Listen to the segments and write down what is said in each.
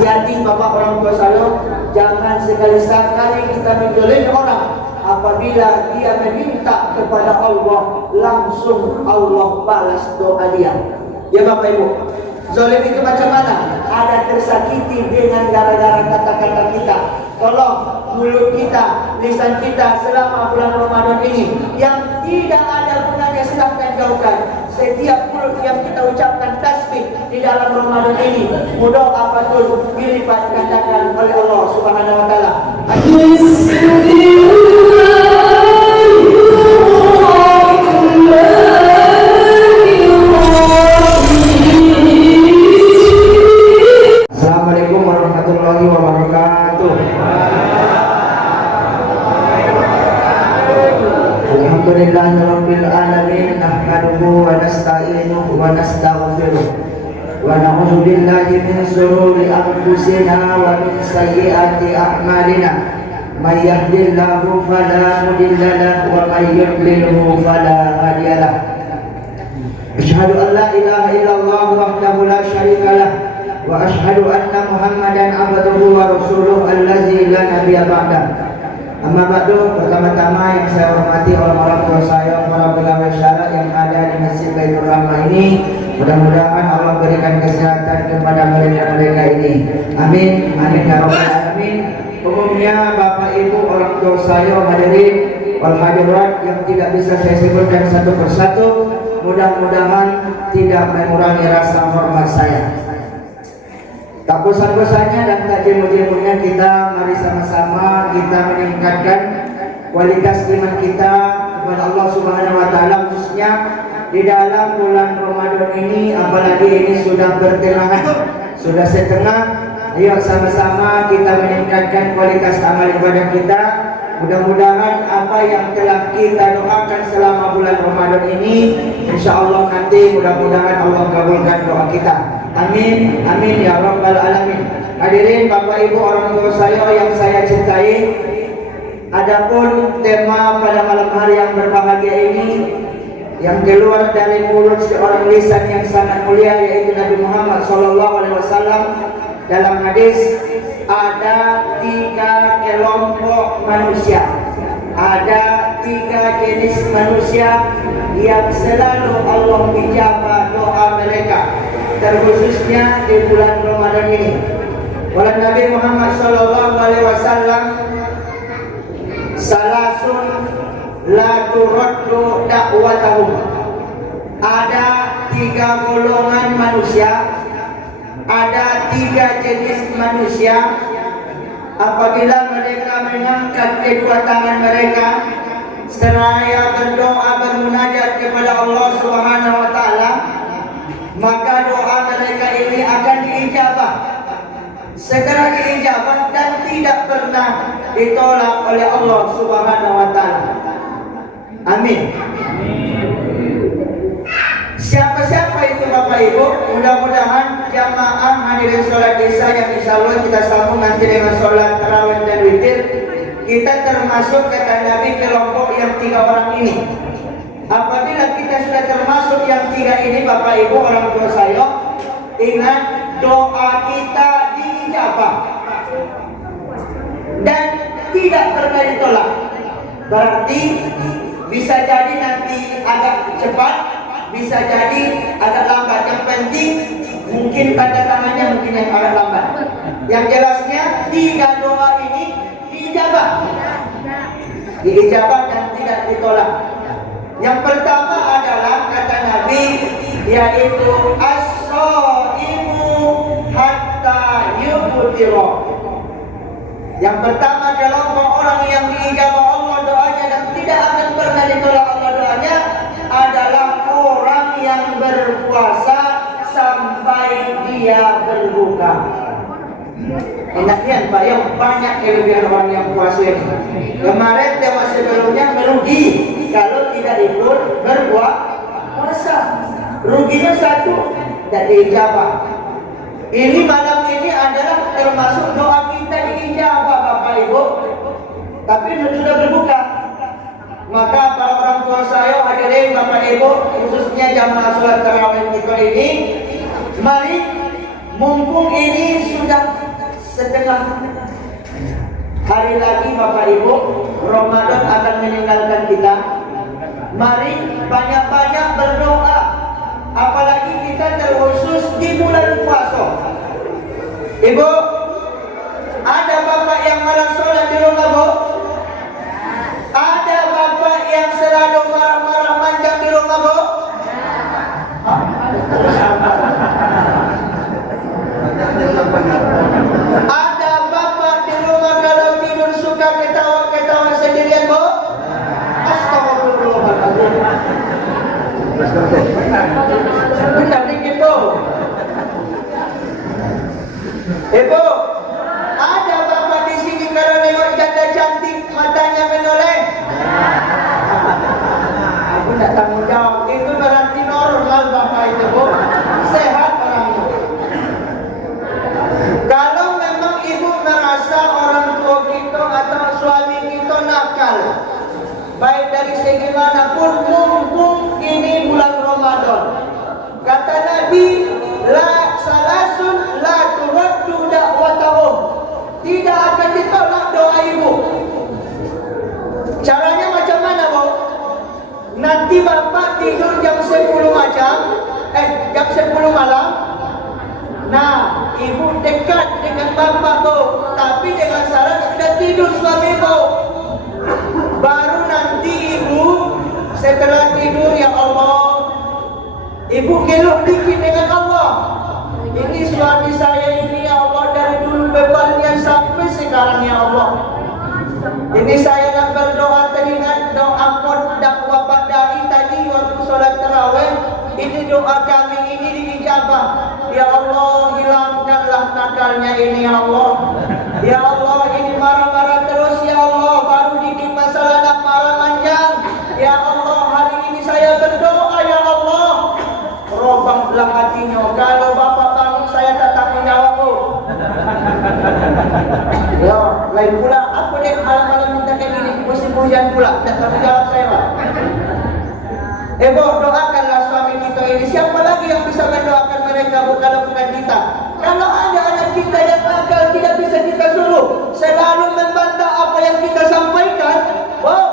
Hati-hati bapak orang tua saya, jangan sekali-sekali kita menjolimi orang. Apabila dia meminta kepada Allah, langsung Allah balas doa dia. Ya bapak ibu, zalim itu macam mana? Ada tersakiti dengan gara-gara kata-kata kita. Tolong mulut kita, lisan kita selama bulan Ramadan ini yang tidak ada gunanya silahkan jauhkan. Setiap mulut yang kita ucapkan tasbih di dalam Ramadan ini, mudah apapun dilipat gandakan oleh Allah Subhanahu wa taala. Assalamualaikum warahmatullahi wabarakatuh. Alhamdulillahirabbil alamin, nahmaduhu wa nasta'inuhu wa nastaghfiruh wa na'udzu billahi min shururi anfusina wa min sayyiati a'malina. May yahdihillahu fala mudilla lahu wa may yudlilhu fala hadiya lahu. Asyhadu an la ilaha illallah wahdahu la syarika lah wa asyhadu anna Muhammadan abduhu wa rasuluhu allazi la nabiyya ba'da. Amma ba'du, pertama-tama yang saya hormati orang-orang tua saya, para pegawai syara yang ada di Masjid Baitur Rahmah ini, mudah-mudahan Allah berikan kesehatan kepada mereka ini. Amin, amin ya rabbal alamin. Umumnya Bapak Ibu orang tua saya hadirin wal hadirat yang tidak bisa saya sebutkan satu persatu, mudah-mudahan tidak mengurangi rasa hormat saya. Tak bosan-bosannya dan tak jemu-jemunya kita mari sama-sama kita meningkatkan kualitas iman kita kepada Allah Subhanahu wa taala, khususnya di dalam bulan Ramadan ini, apalagi ini sudah bertengahan, sudah setengah. Ayo sama-sama kita meningkatkan kualitas amal ibadah kita. Mudah-mudahan apa yang telah kita doakan selama bulan Ramadan ini, insya Allah nanti mudah-mudahan Allah kabulkan doa kita. Amin, amin ya rabbal alamin. Hadirin Bapak Ibu orang tua saya yang saya cintai, adapun tema pada malam hari yang berbahagia ini yang keluar dari mulut seorang lisan yang sangat mulia, yaitu Nabi Muhammad SAW. Dalam hadis ada 3 kelompok manusia, ada 3 jenis manusia yang selalu Allah ijabah doa mereka, terkhususnya di bulan Ramadan ini. Oleh Nabi Muhammad SAW, salasun la turaddu da'watahum. Ada 3 golongan manusia, ada 3 jenis manusia. Apabila mereka mengangkat kedua tangan mereka seraya berdoa bermunajat kepada Allah Subhanahu wa taala, maka doa mereka ini akan diijabah, segera diijabah dan tidak pernah ditolak oleh Allah Subhanahu wa taala. Amin. Siapa-siapa itu Bapak Ibu? Mudah-mudahan jamaah hadirin sholat isya yang insya Allah kita sambung nanti dengan sholat tarawih dan witir, kita termasuk kata Nabi kelompok yang 3 orang ini. Apabila kita sudah termasuk yang 3 ini Bapak Ibu orang tua saya, ingat doa kita diijabah dan tidak pernah ditolak. Berarti bisa jadi nanti agak cepat, bisa jadi agak lambat. Yang penting mungkin tanda tangannya mungkin yang agak lambat. Yang jelasnya 3 doa ini diijabah dan tidak ditolak. Yang pertama adalah kata Nabi, yaitu as-shaimu hatta yubtira. Yang pertama kelompok orang yang diijabah Allah doanya dan tidak akan pernah ditolak Allah doanya adalah orang yang berpuasa sampai dia berbuka. Enaknya Pak, yang banyak kelebihan orang yang puasa ini. Kemarin tema sebelumnya merugi kalau tidak ikut berpuasa. Ruginya 1, tidak diijabah. Ini malam ini adalah termasuk doa kita diijabah Bapak Ibu, tapi sudah berbuka. Maka para orang tua saya hadirin Bapak Ibu, khususnya jamaah sholat tarawih kita ini, mari mumpung ini sudah setengah hari lagi Bapak Ibu, Ramadan akan meninggalkan kita. Mari banyak-banyak berdoa, apalagi kita terkhusus di bulan puasa. Ibu, ada bapak yang malas sholat di rumah, Bu? Ada bapak yang selalu marah-marah manjang di rumah, Bu? Ada bapak di rumah kalau tidur suka ketawa-ketawa sendirian, Bu? Astagfirullahaladzim. Benar dikit, Bu. Ibu, ada bapak di sini kalau nengok janda cantik matanya menoleh? Aku tidak tanggung jawab. Itu berarti normal bapak itu, Bu. Sehat orangnya. Kalau memang ibu merasa orang tua kita atau suami kita nakal, baik dari segi manapun, mumpung ini bulan Ramadan, kata Nabi, la salasun la turaddu da'watahum, tidak akan ditolak doa ibu. Caranya macam mana, Bu? Nanti bapak tidur jam 10 malam. Nah, ibu dekat dengan bapak, Bu, tapi dengan syarat sudah tidur suami, Bu. Baru nanti ibu setelah tidur, ya Allah, ibu geluh dikit dengan Allah. Ini suami saya ini, ya Allah, dari dulu bebannya sampai sekarang, ya Allah. Ini saya nak berdoa teringat doa dakwah Pak Dai tadi waktu sholat tarawih. Ini doa kami ini diijabah. Ya Allah, hilangkanlah nakalnya ini, ya Allah. Ya Allah, ini marah-marah terus, ya Allah. Baru dikit masalah nak marah manjang. Ya Allah, hari ini saya berdoa, ya Allah. Robahlah hatinya. Kalau bapak bangun saya tak tanggung jawab, Bu. Ya, lain pula. Aku deh malam-malam minta kayak gini, musim hujan pula. Tak tanggung jawab saya, Pak. Bu, doakanlah suami kita ini. Siapa lagi yang bisa mendoakan mereka, Bu, kalau bukan kita? Kalau ada anak kita yang nakal, tidak bisa kita suruh selalu membantah apa yang kita sampaikan. Oh,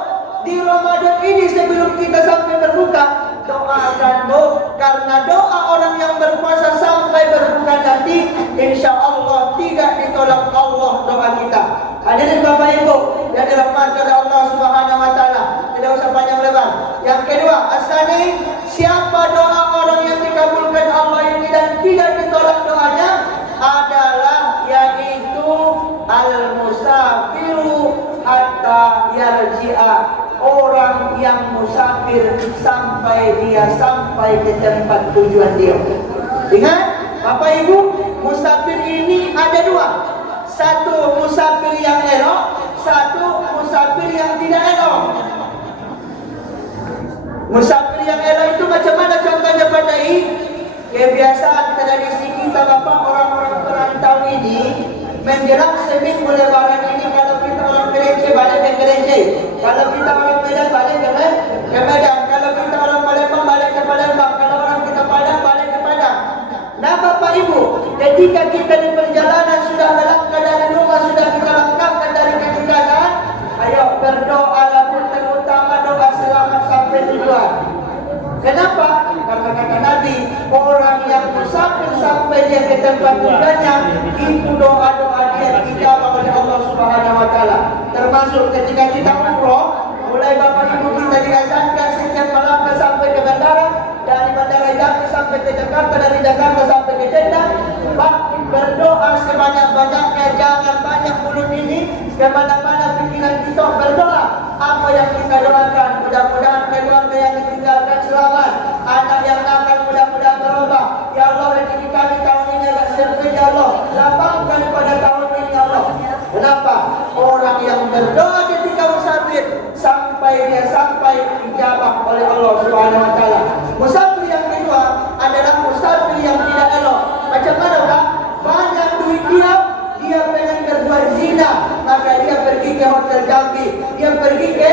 di Ramadan ini sebelum kita sampai berbuka, doakan, Bu, karena doa orang yang berpuasa sampai berbuka nanti, insya Allah tidak ditolak Allah doa kita. Hadirin Bapak Ibu yang dirahmati oleh Allah Subhanahu wa taala, tidak usah panjang lebar. Yang kedua, asani, siapa doa orang yang dikabulkan Allah ini dan tidak ditolak doanya adalah yaitu al-musafiru hatta yarji'a, orang yang musafir sampai dia sampai ke tempat tujuan dia. Ingat, Bapak Ibu, musafir ini ada dua. Satu musafir yang elok, satu musafir yang tidak elok. Musafir yang elok itu macam mana contohnya, Pak Dai? Kebiasaan tradisi kita, Bapak, orang-orang perantau ini menjelang seminggu lebaran ini, kalau kita orang Kerenje balik ke Kerenje, kalau kita orang Medan balik ke Medan, kalau kita orang Palembang balik ke Palembang, kalau orang kita Padang balik ke Padang. Nah, Bapak Ibu, ketika kita di perjalanan sudah dalam keadaan rumah, sudah kita langkahkan dari ketinggalan, ayo berdoalah, terutama doa selamat sampai tujuan. Kenapa? Karena kata Nabi, orang yang musafir sampai dia ke tempat tujuannya, itu doa-doa dia dijawab oleh Allah Subhanahu wa taala. Termasuk ketika kita umroh, mulai Bapak Ibu kita diazankan setiap malam sampai ke bandara, dari bandara Jambi sampai ke Jakarta, dari Jakarta sampai ke Jeddah. Pak, berdoa sebanyak-banyaknya, jangan banyak mulut ini, kemana-mana pikiran kita berdoa. Apa yang kita doakan, mudah-mudahan keluarga yang ditinggalkan selamat, anak yang nakal mudah-mudahan berubah. Ya Allah, rezeki kami tahun ini agak sempit, ya Allah, lapangkan pada tahun ini, ya Allah. Kenapa? Orang yang berdoa ketika musafir sampai dia sampai dijabah oleh Allah Subhanahu wa taala. Musafir yang kedua adalah musafir yang tidak elok. Macam mana, Pak? Banyak duit dia pengen berbuat zina, maka dia pergi ke hotel Jambi, dia pergi ke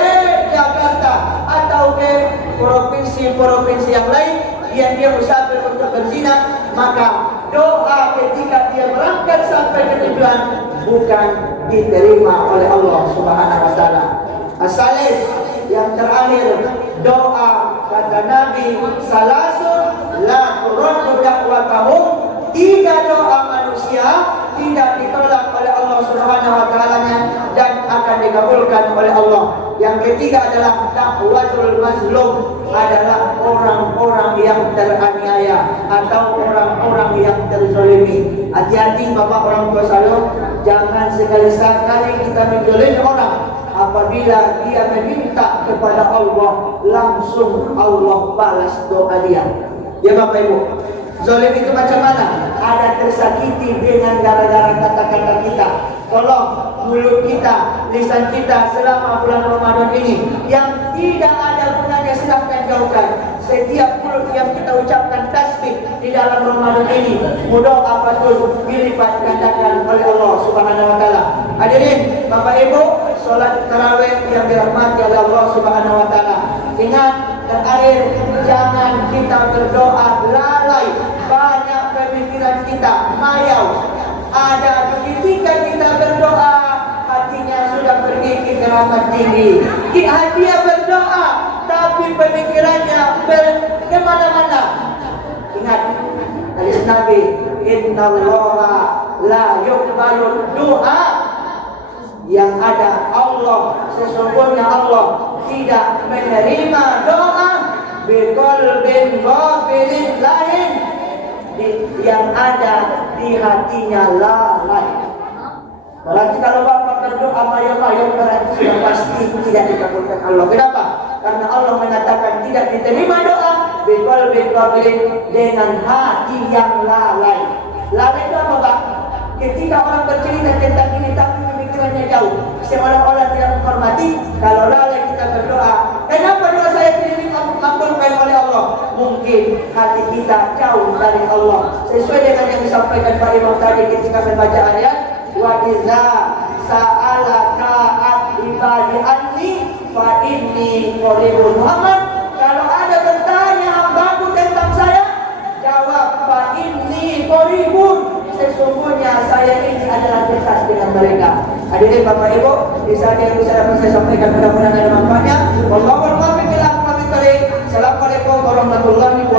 Jakarta atau ke provinsi-provinsi yang lain, dia musafir untuk berzina, maka doa ketika dia berangkat sampai ke tujuan bukan diterima oleh Allah Subhanahu wa taala. Asalis yang terakhir, doa kata Nabi salasun la turaddu da'watahum, 3 doa manusia tidak ditolak oleh Allah Subhanahu wa taala dan akan dikabulkan oleh Allah. Yang ketiga adalah dakwatul mazlum, adalah orang-orang yang teraniaya atau orang-orang yang terzalimi. Hati-hati Bapak orang tua saya, jangan sekali-sekali kita menzalimi orang. Apabila dia meminta kepada Allah, langsung Allah balas doa dia. Ya Bapak Ibu, zalim itu macam mana? Ada tersakiti dengan gara-gara kata-kata kita. Tolong mulut kita, lisan kita selama bulan Ramadan ini yang tidak ada gunanya silahkan jauhkan. Setiap mulut yang kita ucapkan tasbih di dalam Ramadan ini, mudah apapun dilipat gandakan oleh Allah Subhanahu wa taala. Hadirin Bapak Ibu, salat tarawih yang dirahmati oleh Allah Subhanahu wa taala. Ingat, terakhir, jangan kita berdoa lalai. Banyak pemikiran kita mayau. Ada ketika kita berdoa, hatinya sudah pergi ke keramat tinggi. Dia berdoa, tapi pemikirannya kemana-mana. Ingat hadis Nabi, innallaha la yuqbalu du'a. Yang ada Allah, sesungguhnya Allah tidak menerima doa biqalbin ghafilin lain, yang ada di hatinya lalai. Berarti kalau Bapak berdoa mayo-mayo, berarti sudah pasti tidak dikabulkan Allah. Kenapa? Karena Allah mengatakan tidak diterima doa biqalbin ghafilin, dengan hati yang lalai. Lalai itu apa Pak? Ketika orang bercerita tentang ini tapi pemikirannya jauh, seolah-olah tidak menghormati. Kalau lalai kita berdoa, kenapa doa saya tidak dikabulkan oleh Allah? Mungkin hati kita jauh dari Allah. Sesuai dengan yang disampaikan Pak Imam tadi ketika membaca ayat, wa iza sa'alaka ibadi anni fa inni qaribun. Muhammad, kalau ada bertanya hambaku tentang saya, jawab fa inni qaribun, sesungguhnya saya ini adalah dekat dengan mereka. Hadirin Bapak Ibu, di saat yang bisa dapat saya sampaikan mudah-mudahan ada manfaatnya. Wallahu a'lam bishawab. Assalamualaikum warahmatullahi wabarakatuh.